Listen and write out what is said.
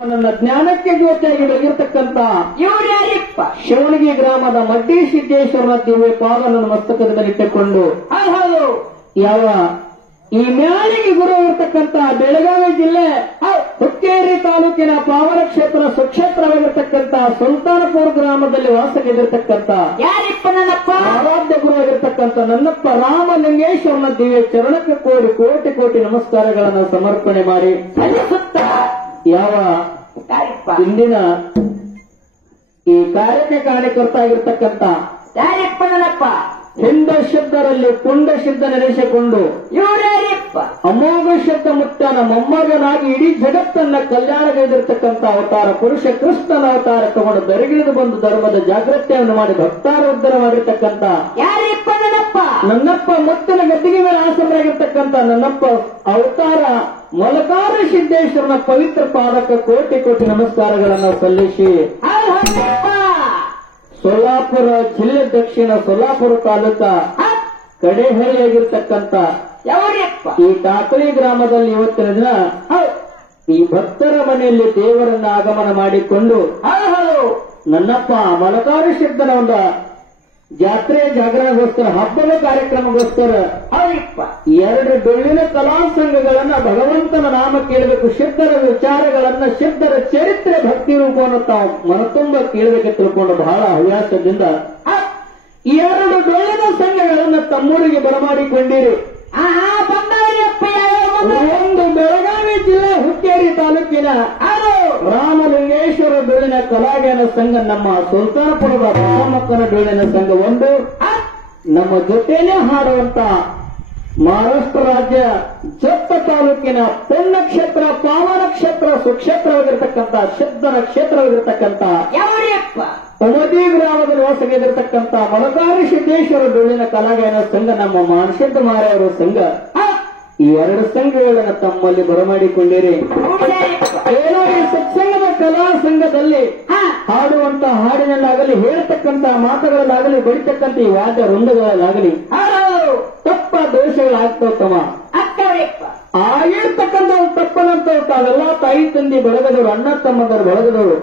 ನನ್ನ ಜ್ಞಾನಕ್ಕೆ ಜ್ಯೋತಿಯಾಗಿ ಬೆಳಗಿರ್ತಕ್ಕಂಥ ಇವ್ರ್ಯಾರಿಪ್ಪ? ಶಿವಣಗಿ ಗ್ರಾಮದ ಮಡ್ಡಿ ಸಿದ್ದೇಶ್ವರನ ದಿವ್ಯ ಪಾದ ನನ್ನ ಮಸ್ತಕದ ಮೇಲೆ ಇಟ್ಟುಕೊಂಡು ಹೌದು. ಯಾವ ಈ ಮ್ಯಾಲಿಗೆ ಗುರು ಇರತಕ್ಕಂತ ಬೆಳಗಾವಿ ಜಿಲ್ಲೆ ಹುಕ್ಕೇರಿ ತಾಲೂಕಿನ ಪಾವನ ಕ್ಷೇತ್ರ ಸುಕ್ಷೇತ್ರವಾಗಿರ್ತಕ್ಕಂಥ ಸುಲ್ತಾನಪುರ ಗ್ರಾಮದಲ್ಲಿ ವಾಸವಿರತಕ್ಕಂಥ ಯಾರಿಪ್ಪ ನನ್ನಪ್ಪ? ಆರಾಧ್ಯ ಗುರು ಆಗಿರ್ತಕ್ಕಂಥ ನನ್ನಪ್ಪ ರಾಮಲಿಂಗೇಶ್ವರನ ದಿವ್ಯ ಚರಣಕ್ಕೆ ಕೋಟಿ ಕೋಟಿ ಕೋಟಿ ನಮಸ್ಕಾರಗಳನ್ನು ಸಮರ್ಪಣೆ ಮಾಡಿ ಸಲ್ಲಿಸುತ್ತ ಯಾವ ಯಾರಿಪ್ಪ? ಇಂದಿನ ಈ ಕಾರ್ಯಕ್ಕೆ ಕಾರಣಕರ್ತ ಆಗಿರ್ತಕ್ಕಂಥ ಯಾರಿಪ್ಪ ನನ್ನಪ್ಪ? ಹಿಂದ ಶಬ್ದರಲ್ಲಿ ಪುಂಡ ಶಬ್ದ ನೆನೆಸಿಕೊಂಡು ಇವ್ರ್ಯಾರಿಪ್ಪ? ಅಮೋಘ ಶಬ್ದ ಮುತ್ತನ ಮೊಮ್ಮಗನಾಗಿ ಇಡೀ ಜಗತ್ತನ್ನ ಕಲ್ಯಾಣಗೈದಿರ್ತಕ್ಕಂಥ ಅವತಾರ ಪುರುಷ ಕೃಷ್ಣನ ಅವತಾರ ತಗೊಂಡು ಬೆರಗಿಳಿದು ಬಂದು ಧರ್ಮದ ಜಾಗೃತಿಯನ್ನು ಮಾಡಿ ಭಕ್ತಾರ ಉದ್ಧಾರ ಮಾಡಿರ್ತಕ್ಕಂಥ ಯಾರಿಪ್ಪ ನನ್ನಪ್ಪ? ನನ್ನಪ್ಪ ಮುತ್ತನ ಗದ್ದಿಗೆ ಮೇಲೆ ಆಸನರಾಗಿರ್ತಕ್ಕಂಥ ನನ್ನಪ್ಪ ಅವತಾರ ಮೊಲಕಾರ ಸಿದ್ದೇಶ್ವರನ ಪವಿತ್ರ ಪಾದಕ್ಕೆ ಕೋಟಿ ಕೋಟಿ ನಮಸ್ಕಾರಗಳನ್ನು ಸಲ್ಲಿಸಿ ಹೌದಪ್ಪ. ಸೋಲಾಪುರ ಜಿಲ್ಲೆ ದಕ್ಷಿಣ ಸೋಲಾಪುರ ತಾಲೂಕ ಕಡೆಹಳ್ಳಿಯಾಗಿರ್ತಕ್ಕಂಥ ಯಾವ್ರಿಪ್ಪ? ಈ ಟಾಕಳಿ ಗ್ರಾಮದಲ್ಲಿ ಇವತ್ತಿನ ದಿನ ಈ ಭಕ್ತರ ಮನೆಯಲ್ಲಿ ದೇವರನ್ನ ಆಗಮನ ಮಾಡಿಕೊಂಡು ಹೌದು. ನನ್ನಪ್ಪ ಮೊಲಕಾರ ಸಿದ್ದನ ಒಂದು ಜಾತ್ರೆ ಜಾಗರಣಗೋಸ್ಕರ ಹಬ್ಬದ ಕಾರ್ಯಕ್ರಮಗೋಸ್ಕರ ಹೌದಿಪ್ಪ. ಎರಡು ಡೊಳ್ಳಿನ ಕಲಾ ಸಂಘಗಳನ್ನ ಭಗವಂತನ ನಾಮ ಕೇಳಬೇಕು, ಸಿದ್ಧರ ವಿಚಾರಗಳನ್ನ ಸಿದ್ಧರ ಚರಿತ್ರೆ ಭಕ್ತಿ ರೂಪವನ್ನು ತಾವು ಮನತುಂಬ ಕೇಳಬೇಕು ತಿಳ್ಕೊಂಡು ಬಹಳ ಹವ್ಯಾಸದಿಂದ ಈ ಎರಡು ಡೊಳ್ಳಿನ ಸಂಘಗಳನ್ನ ತಮ್ಮೂರಿಗೆ ಬರಮಾಡಿಕೊಂಡಿರಿ. ಬಂದವರಿಯಪ್ಪ. ಒಂದು ಬೆಳಗಾವಿ ಜಿಲ್ಲೆ ಹುಕ್ಕೇರಿ ತಾಲೂಕಿನ ರಾಮಲಿಂಗೇಶ್ವರ ಡೊಳ್ಳಿನ ಕಲಾಗಾನ ಸಂಘ, ನಮ್ಮ ಸುಲ್ತಾನಪುರದ ಬಸವಮ್ಮಕ್ಕನ ಡೊಳ್ಳಿನ ಸಂಘ ಒಂದು, ನಮ್ಮ ಜೊತೆನೇ ಹಾಡುವಂತ ಮಹಾರಾಷ್ಟ್ರ ರಾಜ್ಯ ಜತ್ತ ತಾಲೂಕಿನ ಪುಣ್ಯಕ್ಷೇತ್ರ ಪಾವನ ಕ್ಷೇತ್ರ ಸುಕ್ಷೇತ್ರವಾಗಿರ್ತಕ್ಕಂಥ ಸಿದ್ಧನ ಕ್ಷೇತ್ರವಾಗಿರ್ತಕ್ಕಂಥ ಯಾವ್ರಿಯಪ್ಪ? ಉಮದಿ ಗ್ರಾಮದಲ್ಲಿ ವಾಸವಿರತಕ್ಕಂಥ ಮೊಲಕಾರಿ ಸಿದ್ದೇಶ್ವರ ಡೊಳ್ಳಿನ ಕಲಾಗಾನ ಸಂಘ, ನಮ್ಮ ಮಾನಸಿದ್ಧ ಮಾರೆಯವರ ಸಂಘ, ಈ ಎರಡು ಸಂಘಗಳನ್ನು ತಮ್ಮಲ್ಲಿ ಬರಮಾಡಿಕೊಂಡಿರಿ. ಏನೋ ಈ ಸತ್ಸಂಗದ ಕಲಾ ಸಂಘದಲ್ಲಿ ಹಾಡುವಂತ ಹಾಡಿನಲ್ಲಾಗಲಿ ಹೇಳ್ತಕ್ಕಂತ ಮಾತುಗಳಲ್ಲಾಗಲಿ ಬಡಿತಕ್ಕಂತ ಈ ವಾದ್ಯ ವೃಂದಗಳಲ್ಲಾಗಲಿ ತಪ್ಪ ದೋಷಗಳಾಗ್ತಾವ ತಮ್ಮ. ಆಗಿರ್ತಕ್ಕಂಥ ತಪ್ಪನಂತ ತಾವೆಲ್ಲ ತಾಯಿ ತಂದಿ ಬಳಗದವರು, ಅಣ್ಣ ತಮ್ಮಂದರು ಬಳಗದವರು